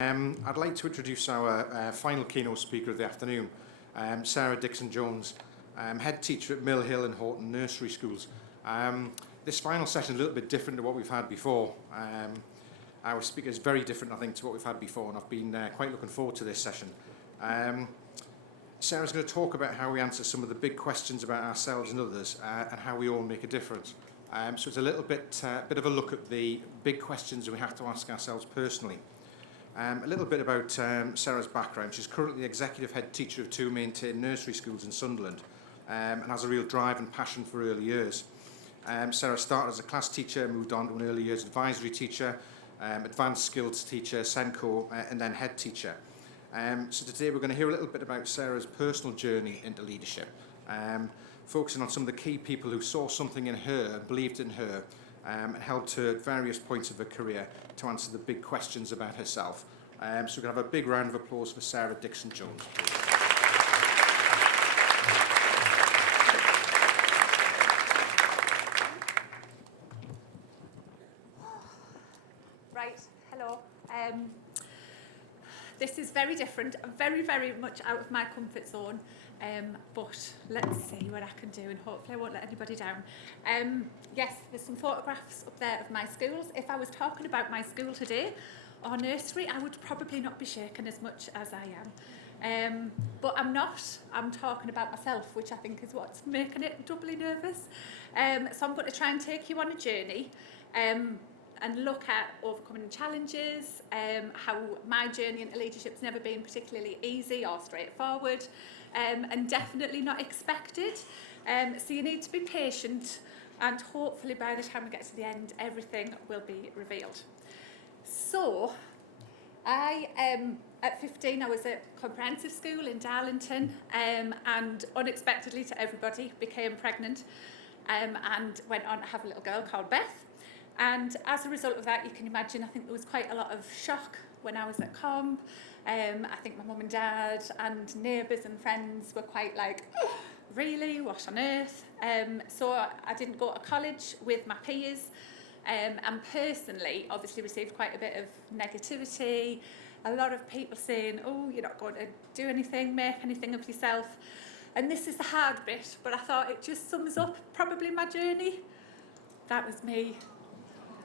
I'd like to introduce our final keynote speaker of the afternoon, Sarah-Dixon-Jones, head teacher at Mill Hill and Horton Nursery Schools. This final session is a little bit different to what we've had before. Our speaker is very different, I think, to what we've had before, and I've been quite looking forward to this session. Sarah's going to talk about how we answer some of the big questions about ourselves and others, and how we all make a difference. So it's a little bit of a look at the big questions we have to ask ourselves personally. A little bit about Sarah's background. She's currently the executive head teacher of 2 maintained nursery schools in Sunderland, and has a real drive and passion for early years. Sarah started as a class teacher, moved on to an early years advisory teacher, advanced skills teacher, SENCO, and then head teacher. So today we're going to hear a little bit about Sarah's personal journey into leadership, focusing on some of the key people who saw something in her, believed in her, and helped her at various points of her career to answer the big questions about herself. So we're going to have a big round of applause for Sarah Dixon-Jones. Right, hello. This is very different, very, very much out of my comfort zone, but let's see what I can do, and hopefully I won't let anybody down. Yes, there's some photographs up there of my schools. If I was talking about my school today, or nursery, I would probably not be shaking as much as I am. But I'm not. I'm talking about myself, which I think is what's making it doubly nervous. So I'm going to try and take you on a journey, and look at overcoming challenges, how my journey into leadership's never been particularly easy or straightforward, and definitely not expected. So you need to be patient, and hopefully by the time we get to the end, everything will be revealed. So, at 15, I was at comprehensive school in Darlington, and unexpectedly to everybody, became pregnant, and went on to have a little girl called Beth. And as a result of that, you can imagine, I think there was quite a lot of shock when I was at comp. I think my mum and dad and neighbours and friends were quite like, oh, really, what on earth? So I didn't go to college with my peers, and personally obviously received quite a bit of negativity, a lot of people saying, oh, you're not going to do anything, make anything of yourself. And this is the hard bit, but I thought it just sums up probably my journey. That was me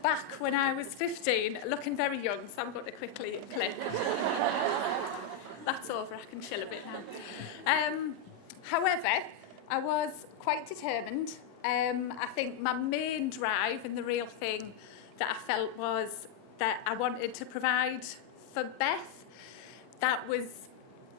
back when I was 15, looking very young, so I'm going to quickly click. That's over, I can chill a bit now. However, I was quite determined. I think my main drive and the real thing that I felt was that I wanted to provide for Beth. That was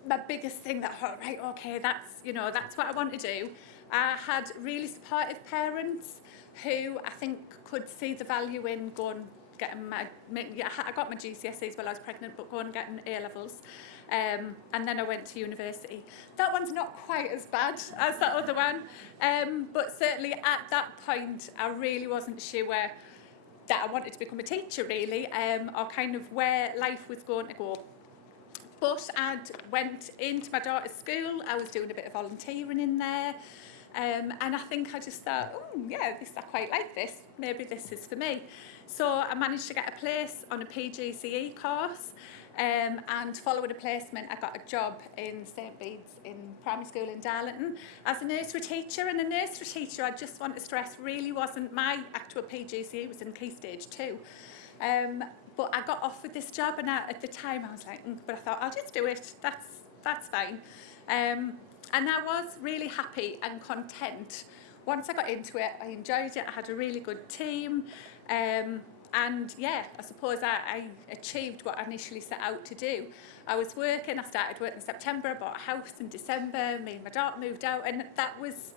my biggest thing that I thought, right, okay, that's what I want to do. I had really supportive parents who I think could see the value in going getting I got my GCSEs while I was pregnant, but going and getting A-levels. And then I went to university. That one's not quite as bad as that other one, but certainly at that point I really wasn't sure that I wanted to become a teacher really, or kind of where life was going to go. But I went into my daughter's school. I was doing a bit of volunteering in there. And I think I just thought, oh, yeah, I quite like this. Maybe this is for me. So I managed to get a place on a PGCE course, and following a placement, I got a job in St Bede's in primary school in Darlington as a nursery teacher. And a nursery teacher, I just want to stress, really wasn't my actual PGCE, it was in Key Stage 2. But I got offered this job, and at the time I was like, but I thought, I'll just do it. That's fine. And I was really happy and content. Once I got into it, I enjoyed it. I had a really good team. And yeah, I suppose I achieved what I initially set out to do. I was working, I started work in September, I bought a house in December, me and my daughter moved out, and that was,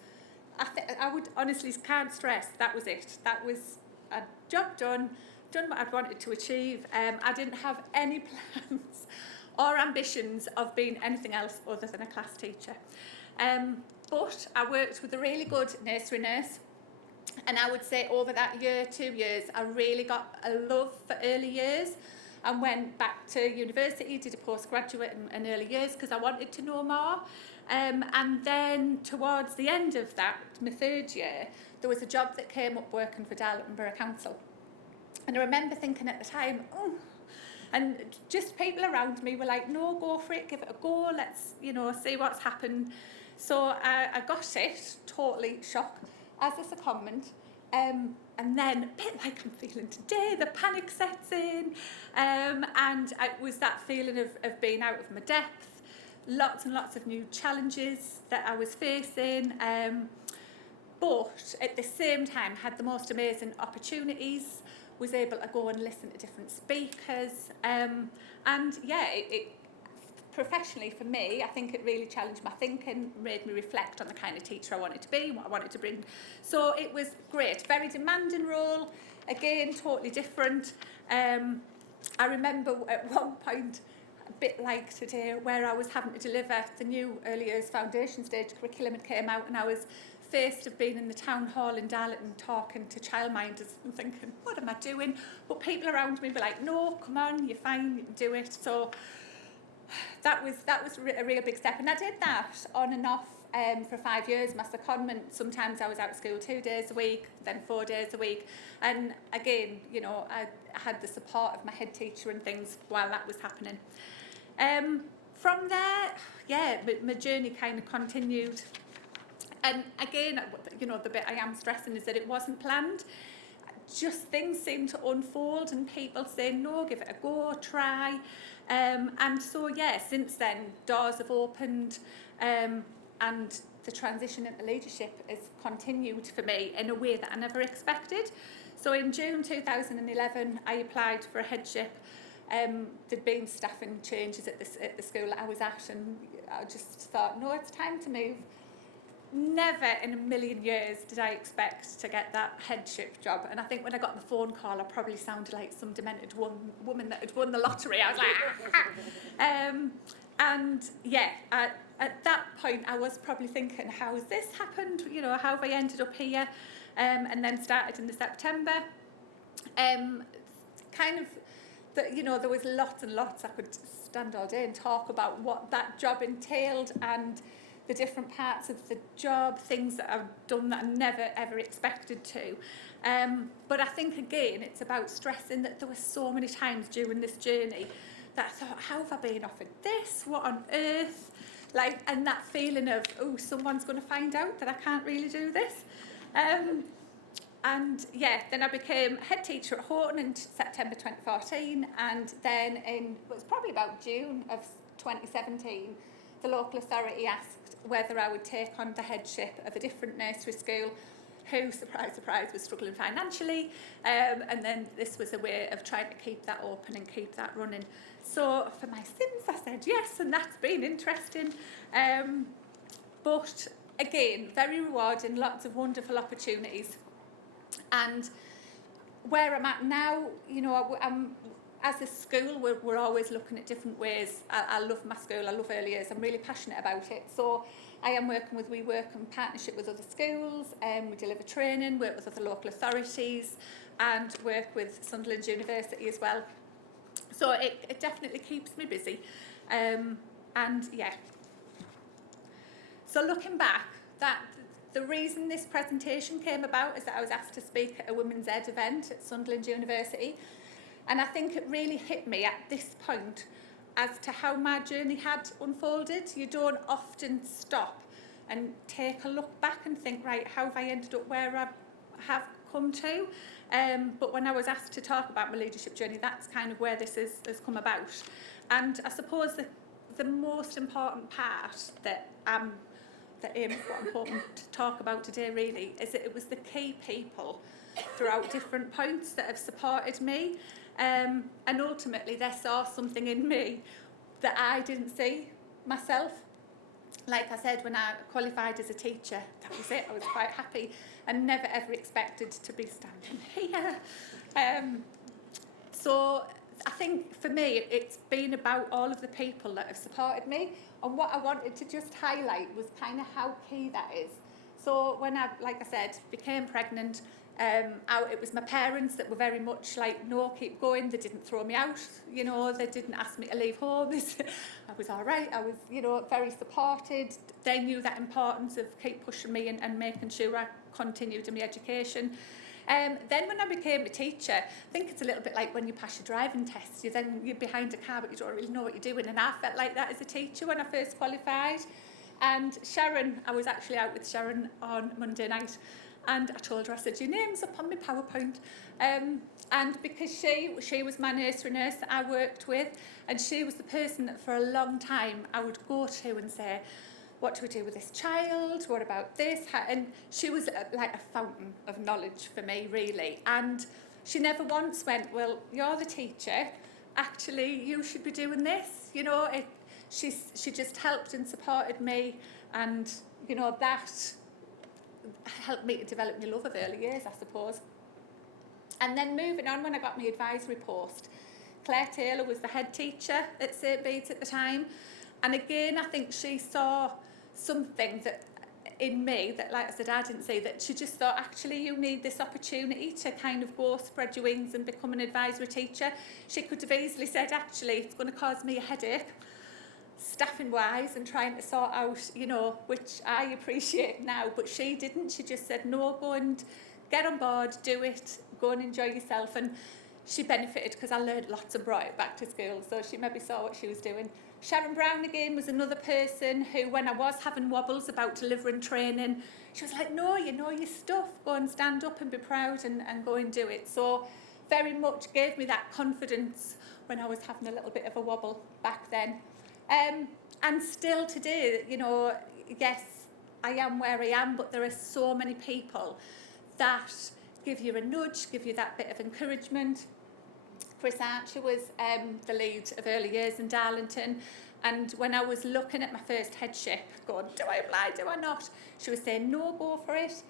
I would honestly can't stress, that was it. That was a job done what I'd wanted to achieve. I didn't have any plans or ambitions of being anything else other than a class teacher. But I worked with a really good nursery nurse, and I would say over that year, 2 years, I really got a love for early years and went back to university, did a postgraduate in early years because I wanted to know more. And then towards the end of that, my 3rd year, there was a job that came up working for Darlington Borough Council. And I remember thinking at the time, oh, And just people around me were like, no, go for it, give it a go, let's, you know, see what's happened. So I got it, totally shocked, as a secondment. And then, a bit like I'm feeling today, the panic sets in. And it was that feeling of being out of my depth, lots and lots of new challenges that I was facing. But at the same time, had the most amazing opportunities, was able to go and listen to different speakers. And yeah, it professionally for me, I think it really challenged my thinking, made me reflect on the kind of teacher I wanted to be, what I wanted to bring. So it was great, very demanding role, again, totally different. I remember at one point, a bit like today, where I was having to deliver the new early years foundation stage curriculum. It came out and I was faced of being in the town hall in Darlington talking to childminders and thinking, what am I doing? But people around me were like, no, come on, you're fine, you can do it. So that was a real big step, and I did that on and off for 5 years. My secondment, sometimes I was out of school 2 days a week, then 4 days a week, and again, you know, I had the support of my head teacher and things while that was happening. From there, yeah, my journey kind of continued, and again, you know, the bit I am stressing is that it wasn't planned. Just things seemed to unfold, and people saying, no, give it a go, try. And so, yeah, since then, doors have opened, and the transition into leadership has continued for me in a way that I never expected. So in June 2011, I applied for a headship. There'd been staffing changes at the school that I was at, and I just thought, no, it's time to move. Never in a million years did I expect to get that headship job. And I think when I got the phone call, I probably sounded like some demented woman that had won the lottery. I was like, and yeah, at that point, I was probably thinking, how has this happened? You know, how have I ended up here? And then started in the September. Kind of, you know, there was lots and lots. I could stand all day and talk about what that job entailed and the different parts of the job, things that I've done that I never ever expected to. But I think again, it's about stressing that there were so many times during this journey that I thought, how have I been offered this? What on earth? Like, and that feeling of, oh, someone's going to find out that I can't really do this. And yeah, then I became head teacher at Horton in September 2014, and then it was probably about June of 2017, the local authority asked whether I would take on the headship of a different nursery school who, surprise, surprise, was struggling financially. And then this was a way of trying to keep that open and keep that running. So for my sins, I said yes, and that's been interesting. But again, very rewarding, lots of wonderful opportunities. And where I'm at now, you know, as a school, we're always looking at different ways. I love my school, I love early years, I'm really passionate about it. So I am working we work in partnership with other schools, we deliver training, work with other local authorities, and work with Sunderland University as well. So it definitely keeps me busy. And yeah. So looking back, the reason this presentation came about is that I was asked to speak at a Women's Ed event at Sunderland University. And I think it really hit me at this point as to how my journey had unfolded. You don't often stop and take a look back and think, right, how have I ended up where I have come to? But when I was asked to talk about my leadership journey, that's kind of where this has come about. And I suppose the most important part that what I'm hoping to talk about today really is that it was the key people throughout different points that have supported me. And ultimately they saw something in me that I didn't see myself. Like I said, when I qualified as a teacher, that was it. I was quite happy and never ever expected to be standing here. So I think for me, it's been about all of the people that have supported me. And what I wanted to just highlight was kind of how key that is. So when I, like I said, became pregnant, it was my parents that were very much like, no, keep going. They didn't throw me out, you know, they didn't ask me to leave home. I was all right. I was, you know, very supported. They knew that importance of keep pushing me and making sure I continued in my education. Then when I became a teacher, I think it's a little bit like when you pass your driving test, you're behind a car but you don't really know what you're doing, and I felt like that as a teacher when I first qualified. And Sharon, I was actually out with Sharon on Monday night, and I told her, I said, your name's up on my PowerPoint. And because she was my nursery nurse that I worked with, and she was the person that for a long time I would go to and say, what do we do with this child? What about this? And she was like a fountain of knowledge for me, really. And she never once went, well, you're the teacher, actually you should be doing this. You know, she just helped and supported me, and you know, that helped me to develop my love of early years, I suppose. And then moving on, when I got my advisory post, Claire Taylor was the head teacher at St Bede's at the time, and again I think she saw something that in me that, like I said, I didn't see, that she just thought, actually you need this opportunity to kind of go spread your wings and become an advisory teacher. She could have easily said, actually it's going to cause me a headache staffing wise and trying to sort out, you know, which I appreciate now, but she didn't. She just said, no, go and get on board, do it, go and enjoy yourself. And she benefited because I learned lots and brought it back to school, so she maybe saw what she was doing. Sharon Brown again was another person who, when I was having wobbles about delivering training, she was like, no, you know your stuff, go and stand up and be proud and go and do it. So very much gave me that confidence when I was having a little bit of a wobble back then. And still today, you know, yes, I am where I am, but there are so many people that give you a nudge, give you that bit of encouragement. Chris Archer was the lead of early years in Darlington, and when I was looking at my first headship, going, do I apply, do I not? She was saying, no, go for it.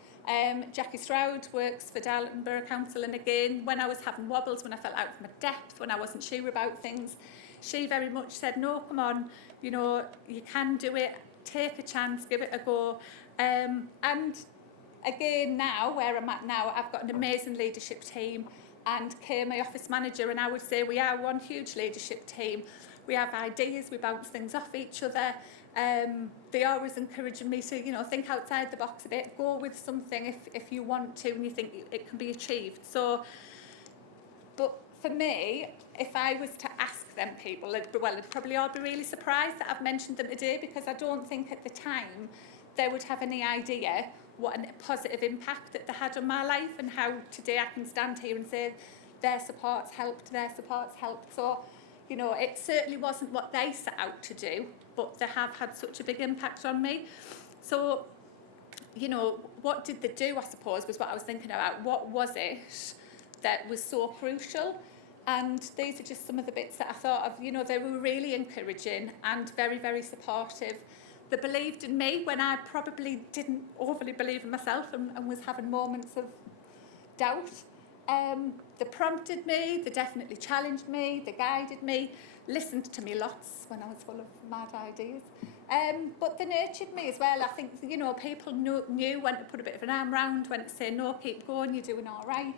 Jackie Stroud works for Darlington Borough Council, and again, when I was having wobbles, when I felt out of my depth, when I wasn't sure about things, she very much said, no, come on, you know, you can do it, take a chance, give it a go. And again, now, where I'm at now, I've got an amazing leadership team, and Kay, my office manager, and I would say we are one huge leadership team. We have ideas, we bounce things off each other. They are always encouraging me to, you know, think outside the box a bit, go with something if you want to and you think it can be achieved. So, but for me, if I was to ask them people, well, they'd probably all be really surprised that I've mentioned them today, because I don't think at the time they would have any idea what a positive impact that they had on my life, and how today I can stand here and say their support's helped. So, you know, it certainly wasn't what they set out to do, but they have had such a big impact on me. So, you know, what did they do, I suppose, was what I was thinking about. What was it that was so crucial? And these are just some of the bits that I thought of. You know, they were really encouraging and very, very supportive. They believed in me when I probably didn't overly believe in myself and was having moments of doubt. They prompted me, they definitely challenged me, they guided me, listened to me lots when I was full of mad ideas. But they nurtured me as well. I think, you know, people knew when to put a bit of an arm round, when to say, no, keep going, you're doing all right.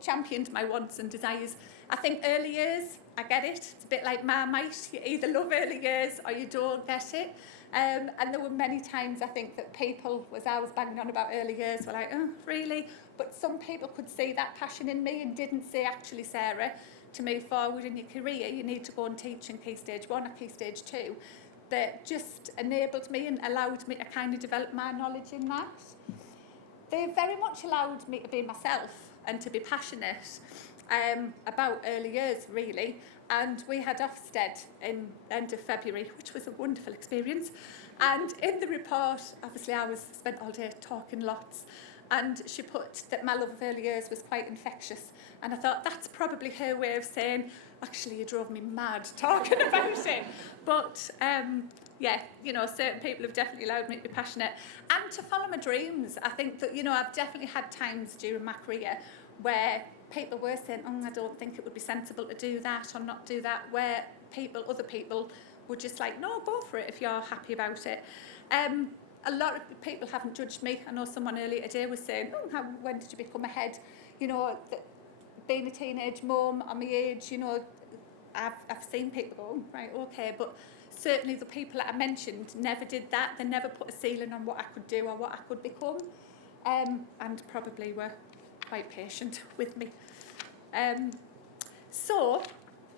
Championed my wants and desires. I think early years, I get it. It's a bit like Marmite. You either love early years or you don't get it. And there were many times, I think, that people, as I was banging on about early years, were like, oh, really? But some people could see that passion in me and didn't say, actually, Sarah, to move forward in your career, you need to go and teach in Key Stage 1 or Key Stage 2. That just enabled me and allowed me to kind of develop my knowledge in that. They very much allowed me to be myself and to be passionate about early years, really. And we had Ofsted in end of February, which was a wonderful experience. And in the report, obviously I spent all day talking lots, and she put that my love of early years was quite infectious. And I thought, that's probably her way of saying, actually, you drove me mad talking about it. But yeah, you know, certain people have definitely allowed me to be passionate and to follow my dreams. I think that, you know, I've definitely had times during my career where people were saying, oh, I don't think it would be sensible to do that or not do that, where other people were just like, no, go for it if you're happy about it. A lot of people haven't judged me. I know someone earlier today was saying, oh, when did you become a head? You know, being a teenage mum, at my age, you know, I've seen people go, oh, right, okay, but certainly the people that I mentioned never did that. They never put a ceiling on what I could do or what I could become. and probably were quite patient with me. So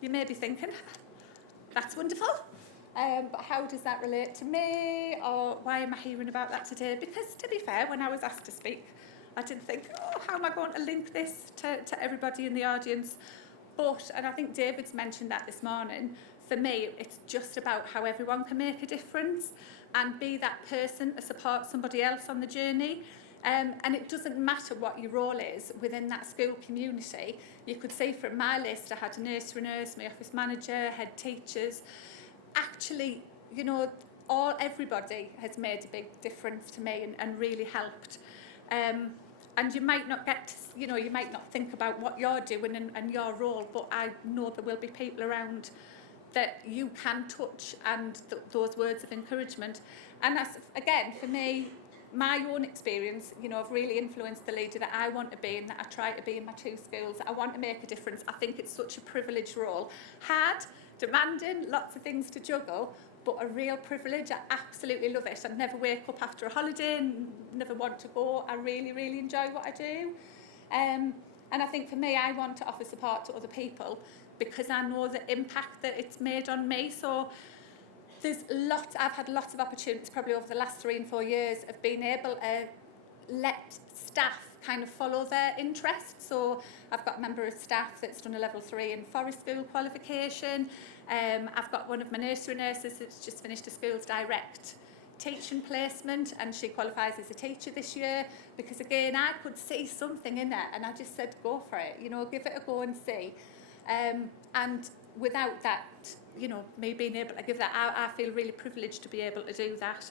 you may be thinking, that's wonderful, but how does that relate to me, or why am I hearing about that today? Because to be fair, when I was asked to speak, I didn't think, oh, how am I going to link this to everybody in the audience? But, and I think David's mentioned that this morning, for me, it's just about how everyone can make a difference and be that person to support somebody else on the journey. And it doesn't matter what your role is within that school community. You could see from my list, I had a nursery nurse, my office manager, head teachers. Actually, you know, everybody has made a big difference to me and really helped. And you might not get to, you know, you might not think about what you're doing and your role, but I know there will be people around that you can touch, and those words of encouragement. And that's, again, for me, my own experience, you know, have really influenced the leader that I want to be and that I try to be in my two schools. I want to make a difference. I think it's such a privileged role. Hard, demanding, lots of things to juggle, but a real privilege. I absolutely love it. I never wake up after a holiday and never want to go. I really, really enjoy what I do. And I think for me, I want to offer support to other people because I know the impact that it's made on me. So I've had lots of opportunities probably over the last 3 and 4 years of being able to let staff kind of follow their interests. So I've got a member of staff that's done a level 3 in forest school qualification. I've got one of my nursery nurses that's just finished a schools direct teaching placement, and she qualifies as a teacher this year because, again, I could see something in it and I just said, go for it, you know, give it a go and see. And without that, you know, me being able to give that, I feel really privileged to be able to do that.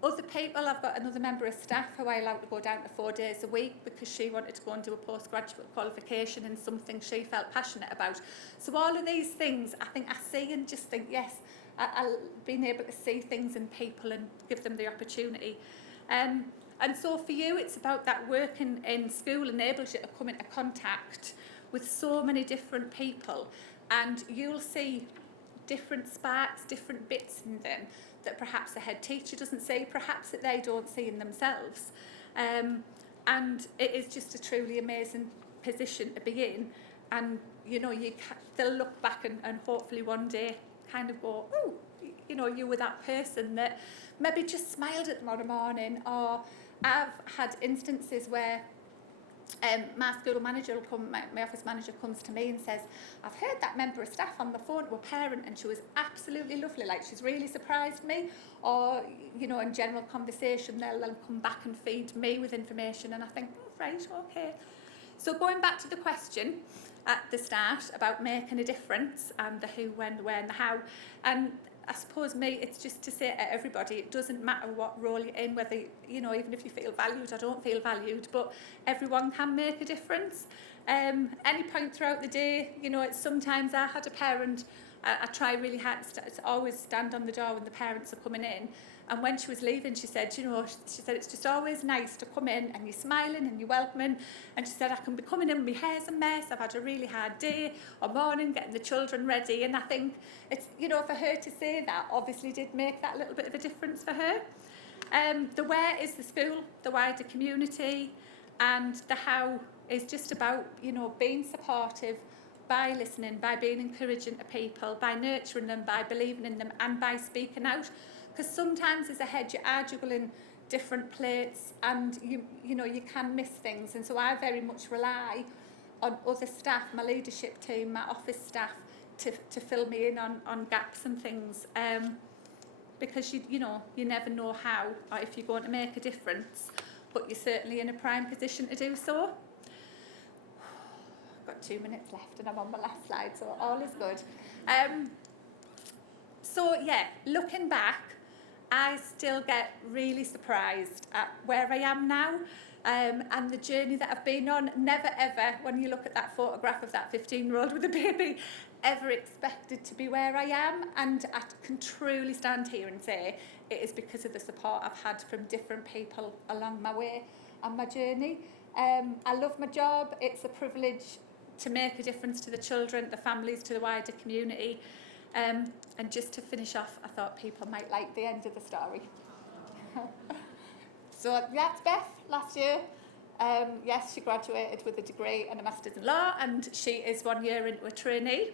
Other people, I've got another member of staff who I allowed to go down to 4 days a week because she wanted to go and do a postgraduate qualification in something she felt passionate about. So all of these things, I think I see and just think, yes, I've been able to see things in people and give them the opportunity. And so for you, it's about that work in school enables you to come into contact with so many different people, and you'll see different sparks, different bits in them that perhaps a head teacher doesn't see, perhaps that they don't see in themselves. And it is just a truly amazing position to be in. And, you know, they'll look back and hopefully one day kind of go, oh, you know, you were that person that maybe just smiled at them on a morning. Or I've had instances where my school manager will come, my office manager comes to me and says, I've heard that member of staff on the phone to a parent and she was absolutely lovely, like she's really surprised me. Or, you know, in general conversation, they'll come back and feed me with information, and I think, oh, right, okay. So going back to the question at the start about making a difference and the who, when, the where and the how, and I suppose it's just to say to everybody, it doesn't matter what role you're in, whether, you know, even if you feel valued or don't feel valued, but everyone can make a difference. Any point throughout the day, you know, it's sometimes I had a parent, I try really hard to always stand on the door when the parents are coming in. And when she was leaving, she said, you know, it's just always nice to come in and you're smiling and you're welcoming. And she said, I can be coming in, my hair's a mess, I've had a really hard day or morning getting the children ready. And I think it's, you know, for her to say that obviously did make that little bit of a difference for her. The where is the school, the wider community, and the how is just about, you know, being supportive by listening, by being encouraging to people, by nurturing them, by believing in them, and by speaking out. Because sometimes as a head you are juggling different plates and you know you can miss things, and so I very much rely on other staff, my leadership team, my office staff to fill me in on gaps and things, because you know you never know how or if you're going to make a difference, but you're certainly in a prime position to do so. I've got 2 minutes left and I'm on my last slide, so all is good. So yeah, looking back, I still get really surprised at where I am now, and the journey that I've been on. Never ever, when you look at that photograph of that 15-year-old with a baby, ever expected to be where I am. And I can truly stand here and say it is because of the support I've had from different people along my way on my journey. I love my job. It's a privilege to make a difference to the children, the families, to the wider community. And just to finish off, I thought people might like the end of the story. So that's Beth last year. Yes, she graduated with a degree and a Masters in Law, and she is 1 year into a trainee.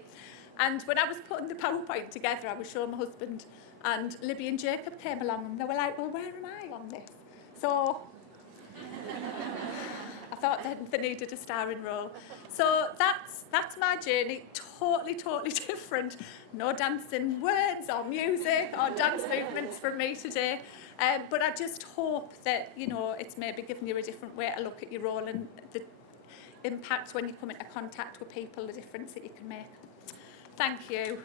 And when I was putting the PowerPoint together, I was showing my husband, and Libby and Jacob came along, and they were like, well, where am I on this? So I thought they needed a starring role. So that's my journey, totally different. No dancing words or music or dance movements from me today. But I just hope that, you know, it's maybe giving you a different way to look at your role and the impact when you come into contact with people, the difference that you can make. Thank you.